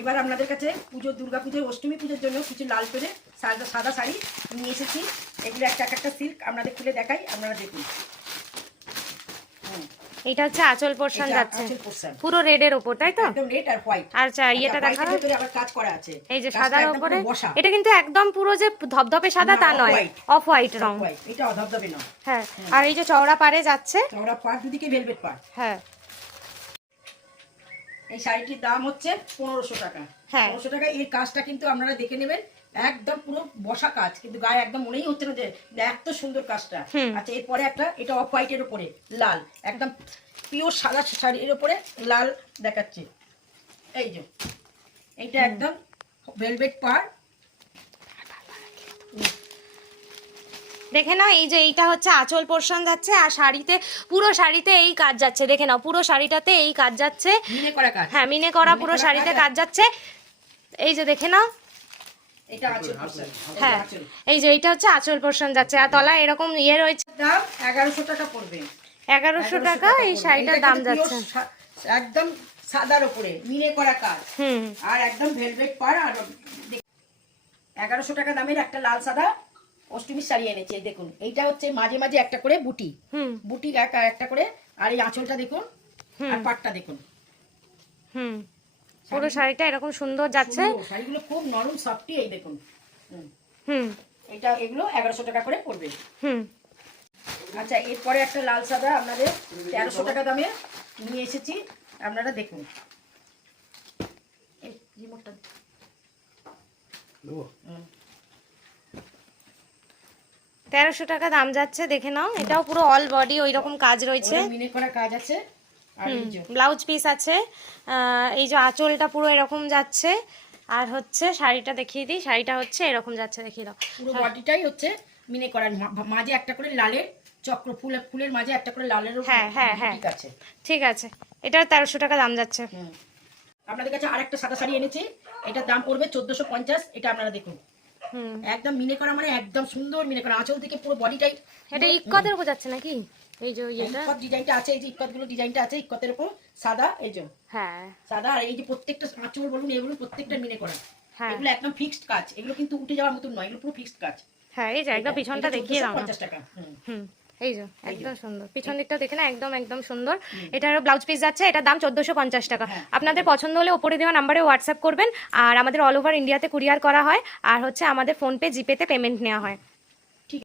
এবার আপনাদের কাছে পুজোর দুর্গা পুজোর অষ্টমী পুজোর জন্য কিছু লাল করে সাদা শাড়ি নিয়ে এসেছি। এগুলো একটা সিল্ক আপনাদের খুলে দেখাই, আপনারা দেখুন। এটা হচ্ছে আঁচল পোরশন যাচ্ছে পুরো রেডের উপর, তাই তো? একদম রেড আর হোয়াইট। আচ্ছা, এটা দেখা ভিতরে আবার কাজ করা আছে, এই যে সাদার উপরে। এটা কিন্তু একদম পুরো যে ধবধবে সাদা তা নয়, অফ হোয়াইট রং। এটা ধবধবে না। হ্যাঁ, আর এই যে চওড়া পাড়ে যাচ্ছে, চওড়া পাড় দুদিকে ভেলভেট পাড়। হ্যাঁ, এই শাড়িটির দাম হচ্ছে 1500 টাকা। 1500 টাকা। এর কাজটা কিন্তু আপনারা দেখে নেবেন, একদম পুরো বসা কাজ, কিন্তু গায়ে একদম মনেই হচ্ছে না যে এত সুন্দর কাজটা। আচ্ছা, এরপরে একটা, এটা অফ হোয়াইটের উপরে লাল, একদম পিওর সাদা শাড়ির উপরে লাল দেখাচ্ছে। এই যে এইটা একদম ভেলভেট পাড়, দেখে নাও। এই যে এইটা হচ্ছে আঁচল পোরশন যাচ্ছে, আর শাড়িতে পুরো শাড়িতে এই কাজ যাচ্ছে, দেখে নাও পুরো শাড়িটাতে এই কাজ যাচ্ছে, মিনে করা কাজ। হ্যাঁ, মিনে করা পুরো শাড়িতে কাজ যাচ্ছে। এই যে দেখে নাও, এটা আঁচল পোরশন। হ্যাঁ, এই যে এইটা হচ্ছে আঁচল পোরশন যাচ্ছে, আর তলা এরকম রয়েছে। দাম 1100 টাকা পড়বে। 1100 টাকা এই শাড়িটার দাম যাচ্ছে। একদম সাদার উপরে মিনে করা কাজ, আর একদম ভেলভেট পাড়। আর 1100 টাকা দামের একটা লাল সাদা অষ্টমীর শাড়ি এনেছে। দেখুন, এইটা হচ্ছে মাঝে মাঝে একটা করে বুটি, বুটি একটা করে, আর এই আঁচলটা দেখুন, আর পাটটা দেখুন। পুরো শাড়িটা এরকম সুন্দর যাচ্ছে, শাড়িগুলো খুব নরম সফটি। এই দেখুন, এগুলো 1100 টাকা করে পড়বে। আচ্ছা, এরপরে একটা লাল সাদা আপনাদের 1300 টাকা দামে নিয়ে এসেছি, আপনারা দেখুন। এই রিমোটটা 1300 টাকা দাম যাচ্ছে, দেখে নাও। এটাও পুরো অল বডি ওই রকম কাজ রয়েছে, মিনে করা কাজ আছে, আর এই যে ব্লাউজ পিস আছে। এই যে আঁচলটা পুরো এরকম যাচ্ছে, আর হচ্ছে শাড়িটা দেখিয়ে দিই, শাড়িটা হচ্ছে এরকম যাচ্ছে, দেখিয়ে দাও। পুরো বডিটাই হচ্ছে মিনে করা, মাঝে একটা করে লালের চক্র, ফুলের মাঝে একটা করে লালের। হ্যাঁ হ্যাঁ হ্যাঁ, ঠিক আছে, ঠিক আছে। এটা 1300 টাকা দাম যাচ্ছে। আপনাদের কাছে আরেকটা সাদা শাড়ি এনেছি, এটার দাম পড়বে 1450। এটা আপনারা দেখুন, একদম মিনে করা, মানে একদম সুন্দর মিনে করা, আঁচল থেকে পুরো বডিটাই। এটা ইক্কতের উপর যাচ্ছে নাকি? এই যে এটা ডিজাইনটা আছে, এই যে ইক্কত গুলো ডিজাইনটা আছে ইক্কতের উপর সাদা, এই যে হ্যাঁ সাদা, আর এই যে প্রত্যেকটা আঁচল বলুন, এগুলো প্রত্যেকটা মিনে করা। এগুলো একদম ফিক্সড কাজ, এগুলো কিন্তু উঠে যাওয়ার মতন নয়, এগুলো পুরো ফিক্সড কাজ। হ্যাঁ, এই যে একদম পিছনটা দেখিয়ে দাও। 50 টাকা। এই যে একদম সুন্দর পিছন দিকটা দেখে না, একদম একদম সুন্দর। এটার ব্লাউজ পিস যাচ্ছে, এটার দাম 1450 টাকা। আপনাদের পছন্দ হলে ওপরে দেওয়া নাম্বারে হোয়াটসঅ্যাপ করবেন, আর আমাদের অল ওভার ইন্ডিয়াতে কুরিয়ার করা হয়, আর হচ্ছে আমাদের ফোনপে জিপেতে পেমেন্ট নেওয়া হয়।